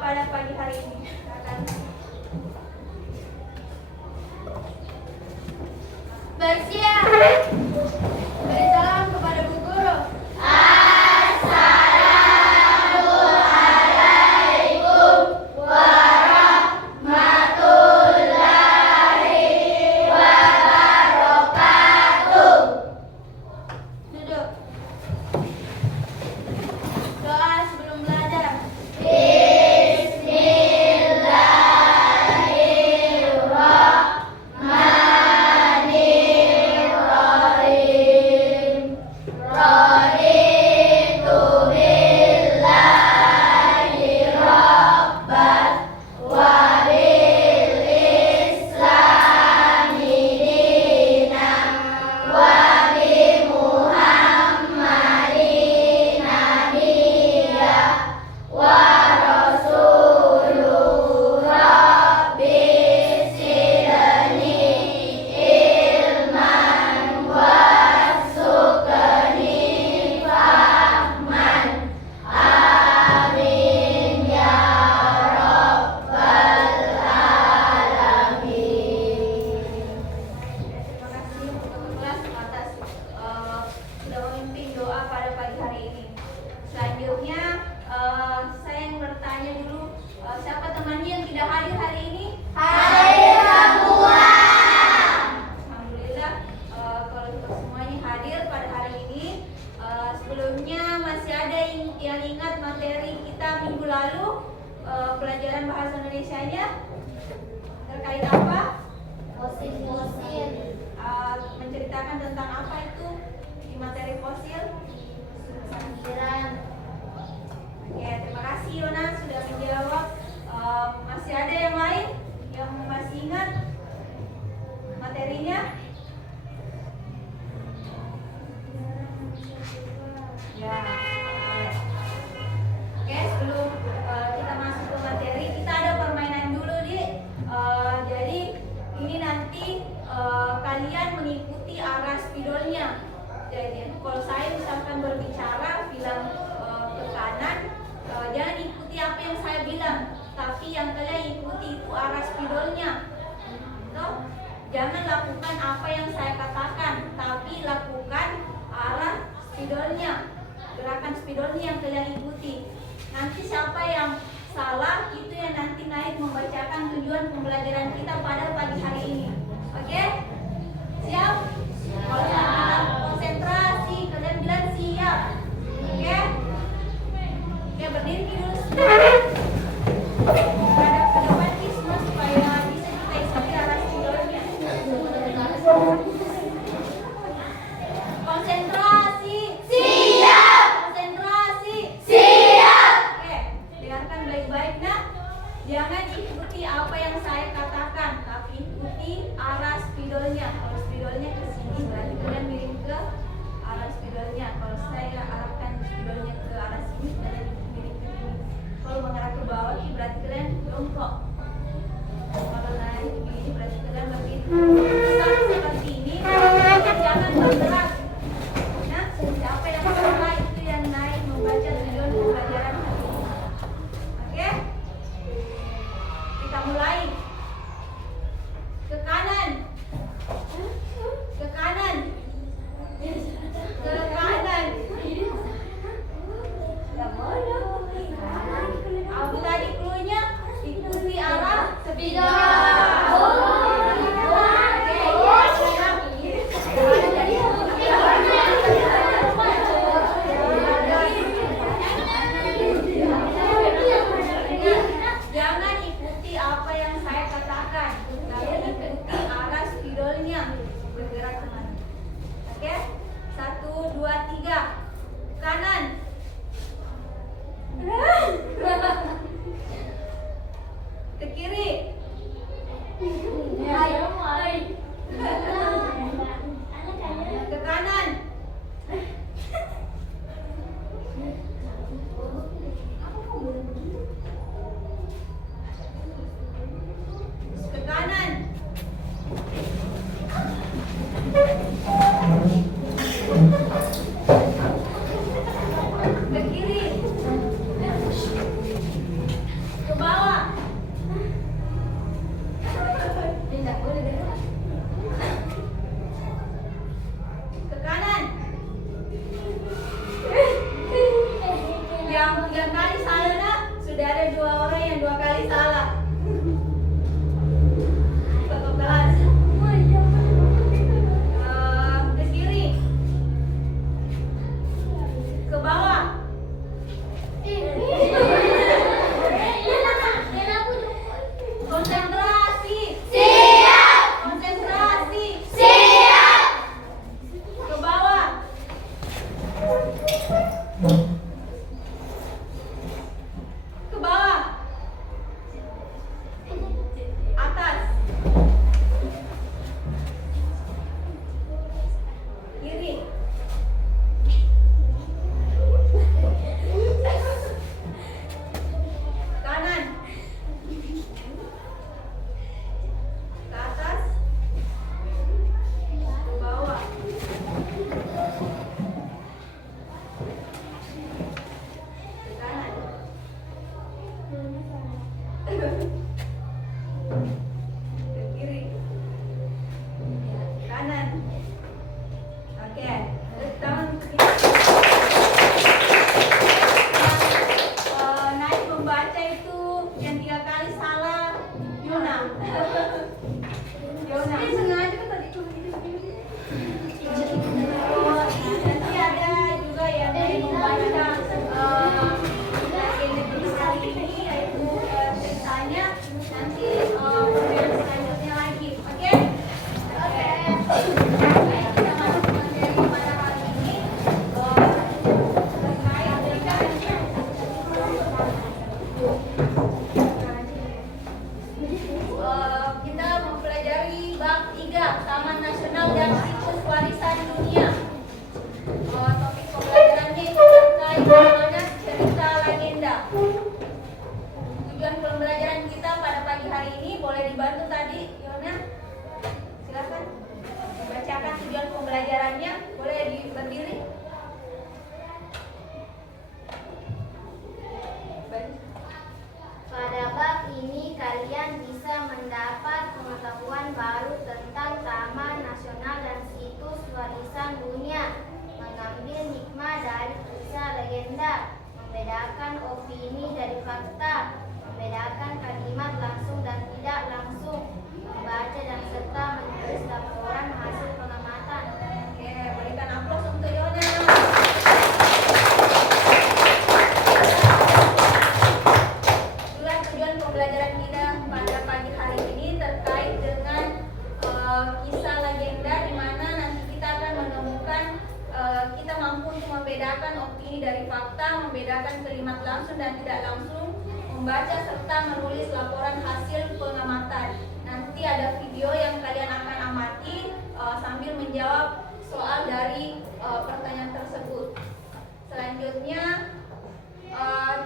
pada pagi hari ini. Bersiap. Beri salam kepada Bu Guru. Assalamualaikum warahmatullahi wabarakatuh. Duduk. Doa sebelum belajar. Bismillahirrahmanirrahim. Raditu billahi rabban wa bil islami dinan wa bi Muhammadin nabiyya wa rasuluh rabbi zidni ilman warzuqni fahman. Amin ya rabbal alamin. Terima kasih untuk kelas atas sudah memimpin doa pada pagi hari ini. Selanjutnya saya yang bertanya dulu, siapa temannya yang tidak hadir hari ini? Hadir semua. Alhamdulillah, kalau kita semuanya hadir pada hari ini. Sebelumnya masih ada yang ingat materi kita minggu lalu, pelajaran bahasa Indonesianya terkait apa? Fosil-fosil. Menceritakan tentang apa itu di materi fosil? Sampiran. Oke, terima kasih Yona sudah menjawab. Masih ada yang lain yang masih ingat materinya? Ya. Oke, sebelum kita masuk ke materi, kita ada permainan dulu jadi ini nanti kalian mengikuti arah spidolnya. Jadi kalau saya misalkan berbicara bilang ke kanan, jangan ikuti apa yang saya bilang, tapi yang kalian ikuti itu arah spidolnya. Toh, jangan lakukan apa yang saya katakan, tapi lakukan arah spidolnya, gerakan spidolnya yang kalian ikuti. Nanti siapa yang salah itu yang nanti naik membacakan tujuan pembelajaran kita pada pagi hari ini. Oke? Siap? Kalau saya bilang konsentrasi, kalian bilang siap. Oke? Oke, berdiri dulu sebentar. Hadap ke depan semua supaya bisa kita ikuti arah spidolnya. Konsentrasi. Siap. Konsentrasi. Siap. Oke, dengarkan baik-baik nak. Jangan ikuti apa yang saya katakan, tapi ikuti arah spidolnya. Kalau spidolnya ke sini, berarti kalian miring ke arah spidolnya. Kalau saya arahkan spidolnya ke arah sini, kalian miring ke sini. Kalau mengarah ke bawah, berarti kalian jongkok. Kalau naik begini, berarti kalian berdiri. Tetap seperti ini, jangan bergerak. Nah, siapa yang salah itu yang naik membaca tujuan pembelajaran hari ini. Oke? Kita mulai. Ke kanan. Ke kanan. Ke kanan. Aku tadi cluenya ikuti arah Spidol. Jangan ikuti apa yang saya katakan, tapi ikuti arah spidolnya bergerak kemana. Oke? 1, 2, 3. Kanan. Ke kiri. Ke kanan. Ke kanan. Ke kiri. 3 kali salah nak, sudah ada 2 orang yang 2 kali salah. Kakak kelas. Ke kiri. Ke bawah. Konsentrasi. Siap. Konsentrasi. Siap. Ke bawah. Ke bawah. Atas. Kiri. Kanan. Ke atas. Ke bawah. Ke kanan. Ke kiri. Kanan. Oke. Tangan ke kiri. Naik membaca itu yang 3 kali salah. Yona. Yona. Sengaja kan tadi Nanti ada juga yang membaca agenda kita hari ini, yaitu ceritanya nanti permainan selanjutnya lagi. Oke? Oke. Baik, kita masuk ke materi pada hari ini terkait dengan kita mempelajari bab 3 Taman Nasional dan Situs Warisan Dunia. Topik pembelajarannya itu terkait dengan cerita legenda. Tujuan pembelajaran kita pada pagi hari ini boleh dibantu tadi, Yona? Silakan bacakan tujuan pembelajarannya. Boleh berdiri? Pada bab ini kalian bisa mendapat pengetahuan baru tentang Taman Nasional dan Situs Warisan Dunia, mengambil hikmah dari kisah legenda, membedakan opini dari fakta, membedakan kalimat langsung dan tidak langsung, membaca dan serta menulis laporan hasil pengamatan. Oke, berikan aplaus untuk Yona. Itulah tujuan pembelajaran kita pada pagi hari ini terkait dengan kisah legenda, di mana nanti kita akan menemukan kita mampu untuk membedakan opini dari fakta, membedakan kalimat langsung dan tidak langsung, membaca serta menulis laporan hasil pengamatan. Nanti ada video yang kalian akan amati sambil menjawab soal dari pertanyaan tersebut. Selanjutnya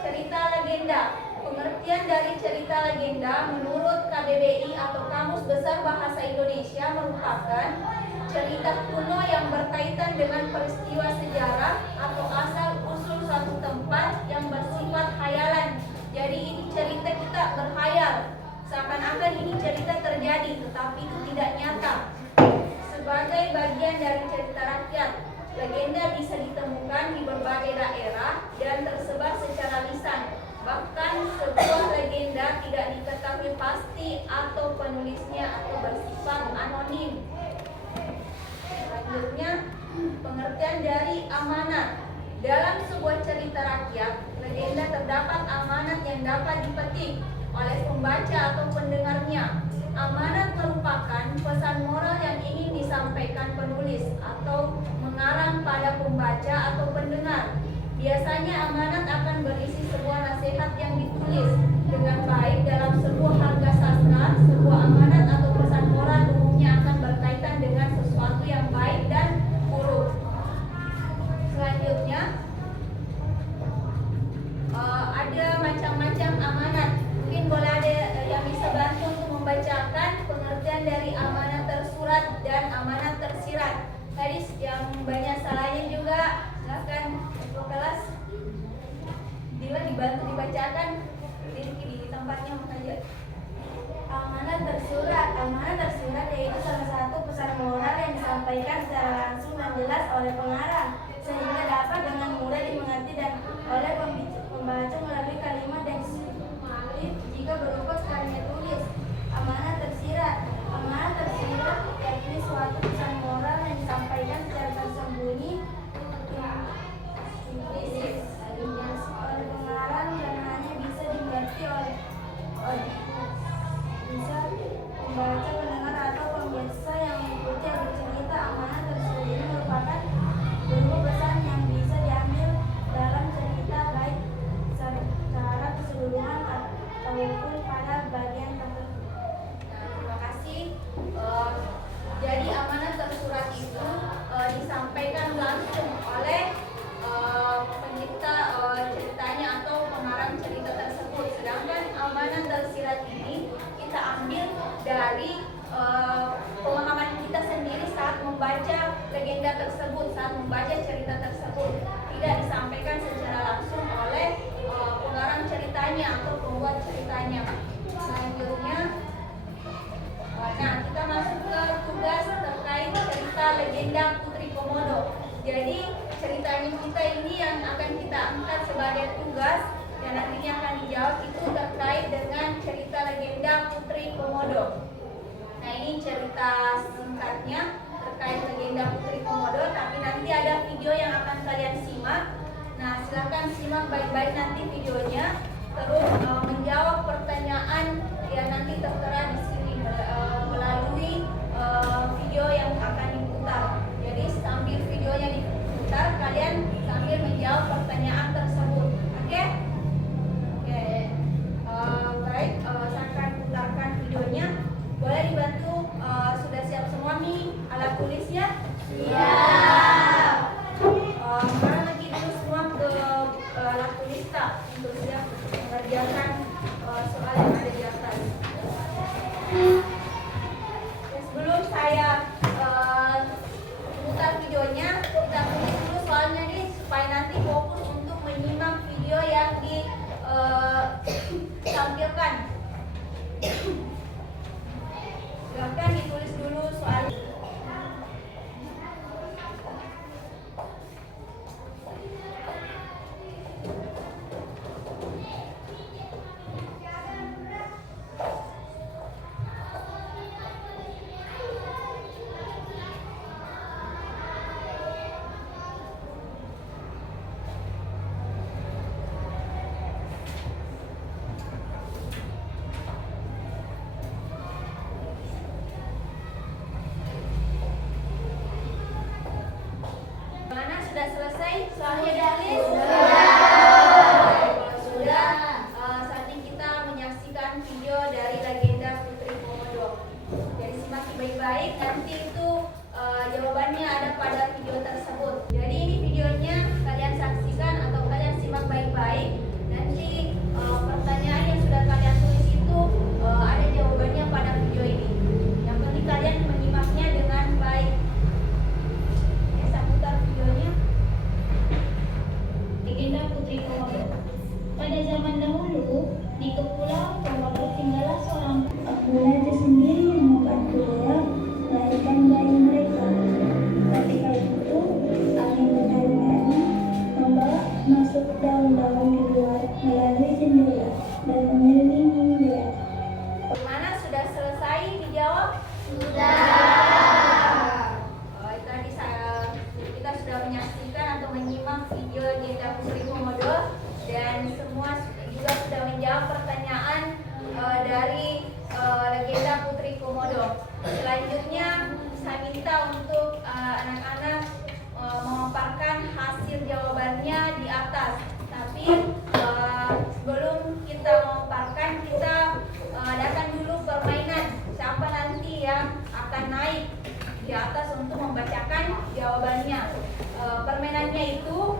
cerita legenda. Pengertian dari cerita legenda menurut KBBI atau Kamus Besar Bahasa Indonesia merupakan cerita kuno yang berkaitan dengan peristiwa sejarah atau asal-usul suatu tempat yang bersifat khayalan. Jadi ini cerita kita berkhayal, seakan-akan ini cerita terjadi tetapi itu tidak nyata. Sebagai bagian dari cerita rakyat, legenda bisa ditemukan di berbagai daerah dan tersebar secara lisan. Bahkan sebuah legenda tidak diketahui pasti atau penulisnya atau bersifat anonim. Selanjutnya, pengertian dari amanat. Dalam sebuah cerita rakyat, legenda terdapat amanat yang dapat dipetik oleh pembaca atau pendengarnya. Amanat merupakan pesan moral yang ingin disampaikan penulis atau mengarang pada pembaca atau pendengar. Biasanya amanat akan berisi sebuah nasihat yang ditulis dengan baik dalam sebuah harga sastra. Sebuah amanat atau pesan moral umumnya akan berkaitan dengan sesuatu yang baik dan buruk. Selanjutnya, ada macam-macam amanat. Mungkin boleh ada yang bisa bantu untuk membacakan pengertian dari amanat tersurat dan amanat tersirat. Tadi yang banyak salahnya juga, silakan ketua kelas Dila dibantu dibacakan di tempatnya saja. Amanat tersurat yaitu salah satu pesan moral yang disampaikan secara langsung dan jelas oleh pengarang, sehingga dapat dengan mudah dimengerti dan oleh pembaca ceritanya atau pembuat ceritanya. Selanjutnya, nah kita masuk ke tugas terkait cerita legenda Putri Komodo. Jadi ceritanya kita ini yang akan kita angkat sebagai tugas dan nantinya akan dijawab itu terkait dengan cerita legenda Putri Komodo. Nah ini cerita singkatnya terkait legenda Putri Komodo, tapi nanti ada video yang akan kalian simak. Nah silahkan simak baik-baik nanti videonya, terus menjawab pertanyaan yang nanti tertera di sini melalui video yang akan diputar. Jadi sambil videonya diputar, kalian sambil menjawab pertanyaan tersebut. Oke? Oke. Baik, saya akan putarkan videonya. Boleh dibantu, sudah siap semua nih alat tulisnya? Siap. Sekarang lagi dulu semua ke alat tulis tak untuk siap mengerjakan soal yang ada di atas. Sebelum saya putar videonya, kita tulis dulu soalnya nih supaya nanti fokus untuk menyimak video yang ditampilkan. Silahkan ditulis dulu soal. Mana sudah selesai soalnya ditulis? Kalau sudah, saatnya kita menyaksikan video dari legenda Putri Komodo. Jadi simak baik-baik, nanti itu jawabannya ada pada video tersebut. Jadi ini videonya kalian saksikan atau kalian simak baik-baik. Nanti pertanyaan yang sudah kalian tulis itu ada jawabannya pada video ini. Yang penting kalian menyimaknya dengan baik. Legenda Putri Komodo. Pada zaman dahulu, di Kepulauan Komodo tinggallah seorang Abdullah itu sendiri yang membantu beliau melahirkan bayi mereka. Ketika itu, angin berhari-hari membawa masuk daun-daun di luar melalui jendela dan mengelilingi dia. Mana sudah selesai dijawab? Tadi kita sudah menyaksikan atau menyimak video legenda Putri Komodo dan semua juga sudah menjawab pertanyaan dari legenda Putri Komodo. Selanjutnya saya minta untuk anak-anak memaparkan hasil jawabannya di atas. Tapi sebelum kita memaparkan, kita adakan dulu permainan. Siapa nanti yang akan naik di atas untuk membacakan jawabannya. Permainannya itu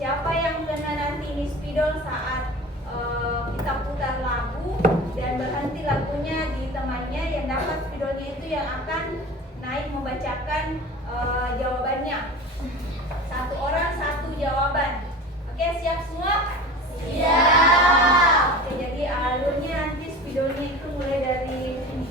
siapa yang kena nanti ini spidol saat kita putar lagu dan berhenti lagunya di temannya, yang dapat spidolnya itu yang akan naik membacakan jawabannya. Satu orang satu jawaban. Oke, siap semua? Siap. Oke, jadi alurnya nanti spidolnya itu mulai dari sini.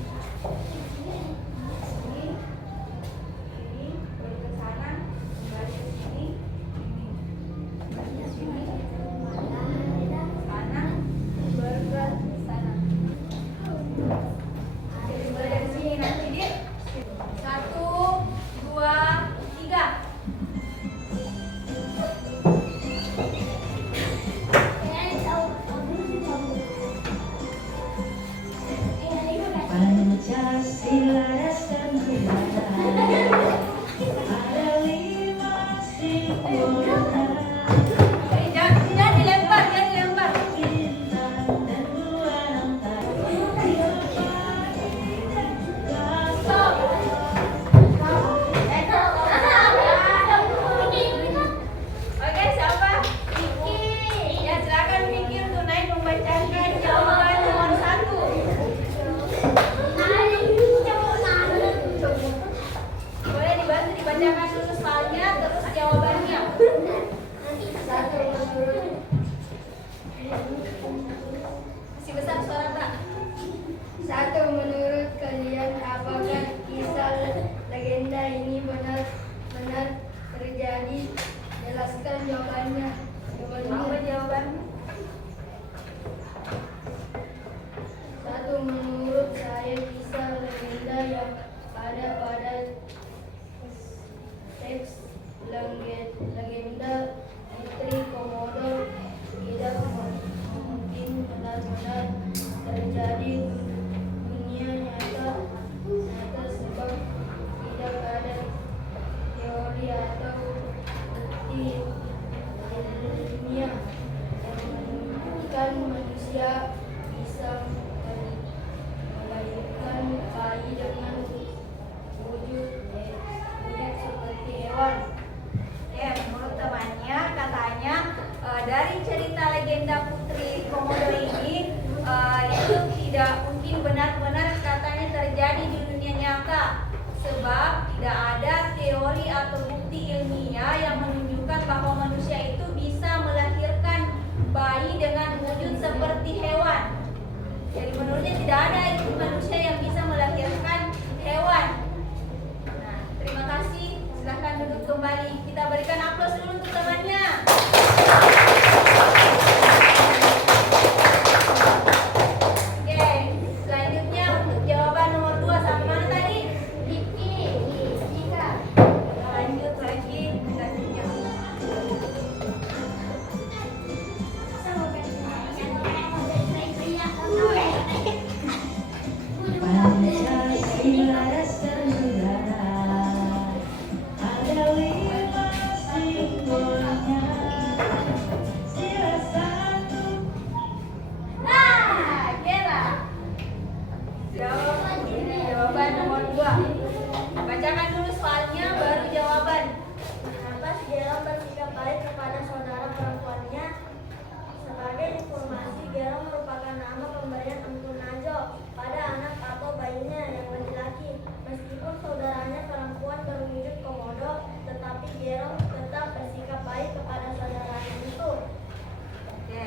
manusia bisa melahirkan bayi dengan wujud seperti hewan. Ya, menurut temannya katanya dari cerita legenda Putri Komodo ini itu tidak mungkin benar-benar katanya terjadi di dunia nyata, sebab tidak ada teori atau bukti ilmiah yang menunjukkan bahwa manusia itu bisa melahirkan bayi dengan wujud seperti hewan. Jadi menurutnya tidak ada itu manusia yang bisa melahirkan hewan. Nah, terima kasih. Silahkan duduk kembali. Kita berikan aplaus dulu untuk temannya. Oke, selanjutnya untuk jawaban nomor 2 sampai mana tadi? Lanjut lagi selanjutnya. Pancasila dasar negara ada 5 simbolnya. Sila 1. Nah, Gera. Jawaban nomor 2. Bacakan dulu soalnya baru jawaban. Kenapa Gerong bersikap baik kepada saudara perempuannya? Sebagai informasi, Gerong merupakan nama pemberian Empu Najo pada anak atau bayinya yang laki-laki. Meskipun saudaranya perempuan berwujud komodo, tetapi Gerong tetap bersikap baik kepada saudaranya itu. Oke.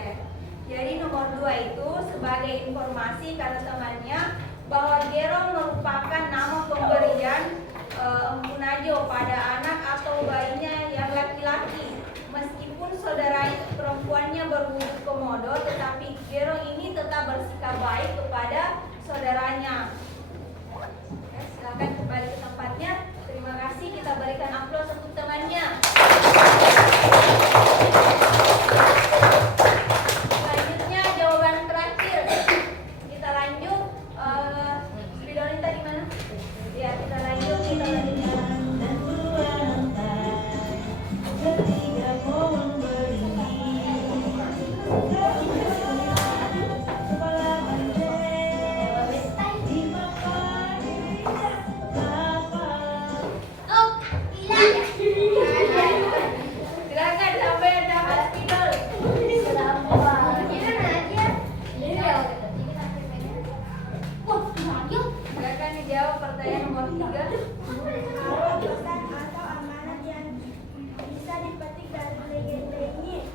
Jadi nomor 2 itu sebagai informasi kata temannya bahwa Gerong merupakan nama pemberian Empu Najo pada anak atau bayinya yang laki-laki. Meskipun saudara perempuannya berwujud komodo, tetapi Gerong ini tetap bersikap baik kepada saudaranya. Oke, silakan kembali ke tempatnya. Terima kasih. Kita berikan aplaus untuk temannya. Selanjutnya jawaban terakhir. Kita lanjut. Spidolin tadi mana? Ya, kita lanjut. Dan 2 lantai, ketiga pohon beringin, kepala banteng, 5 pagi kapal. Silakan sampai dapat spidol. Silakan dijawab pertanyaan nomor 3. Apa pesan atau amanat yang bisa dipetik dari legenda ini?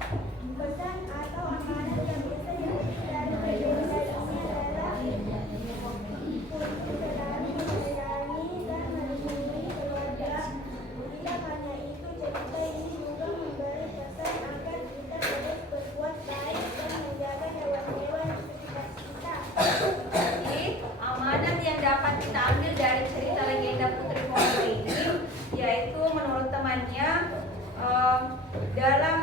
Pesan atau amanat yang bisa dipetik dari legenda ini adalah untuk selalu menyayangi dan melindungi keluarga. Tidak hanya itu, cerita ini juga memberi pesan agar kita terus berbuat baik dan menjaga hewan-hewan di sekitar kita. Jadi amanat yang dapat kita ambil dari cerita legenda Putri Komodo ini yaitu menurut temannya dalam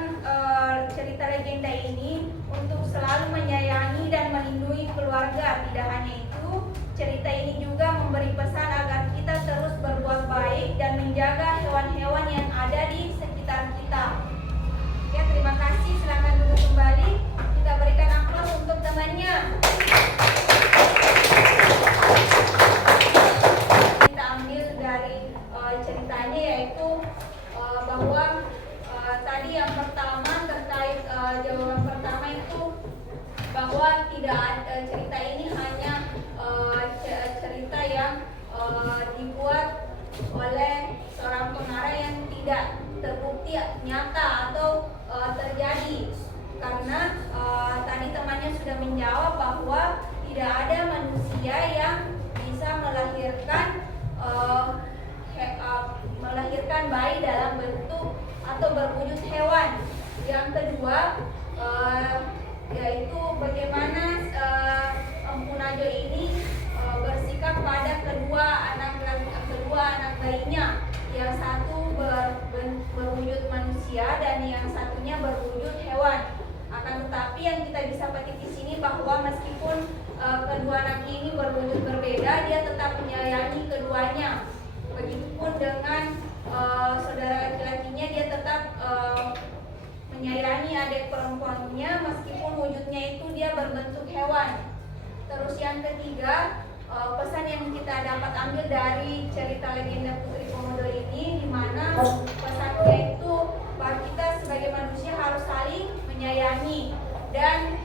cerita legenda ini untuk selalu menyayangi dan melindungi keluarga. Tidak hanya itu, cerita ini juga memberi pesan agar kita terus berbuat baik dan menjaga hewan-hewan yang ada di sekitar kita. Oke, terima kasih. Silakan duduk kembali. Kita berikan aplaus untuk temannya. Kita ambil dari ceritanya yaitu bahwa tadi yang pertama terkait jawaban pertama itu bahwa cerita ini hanya cerita yang dibuat oleh seorang pengarang yang tidak terbukti nyata atau terjadi, karena tadi temannya sudah menjawab bahwa tidak ada manusia yang bisa melahirkan bayi dalam bentuk atau berwujud hewan. Yang kedua yaitu bagaimana Empu Najo ini bersikap pada kedua anak bayinya, yang satu berwujud manusia dan yang satunya berwujud hewan. Akan tetapi yang kita bisa petik di sini bahwa meskipun kedua anak ini berwujud berbeda, dia tetap menyayangi keduanya. Begitupun dengan saudara laki-lakinya, dia tetap menyayangi adik perempuannya meskipun wujudnya itu dia berbentuk untuk hewan. Terus yang ketiga, pesan yang kita dapat ambil dari cerita legenda Putri Komodo ini, di mana pesannya itu bahwa kita sebagai manusia harus saling menyayangi dan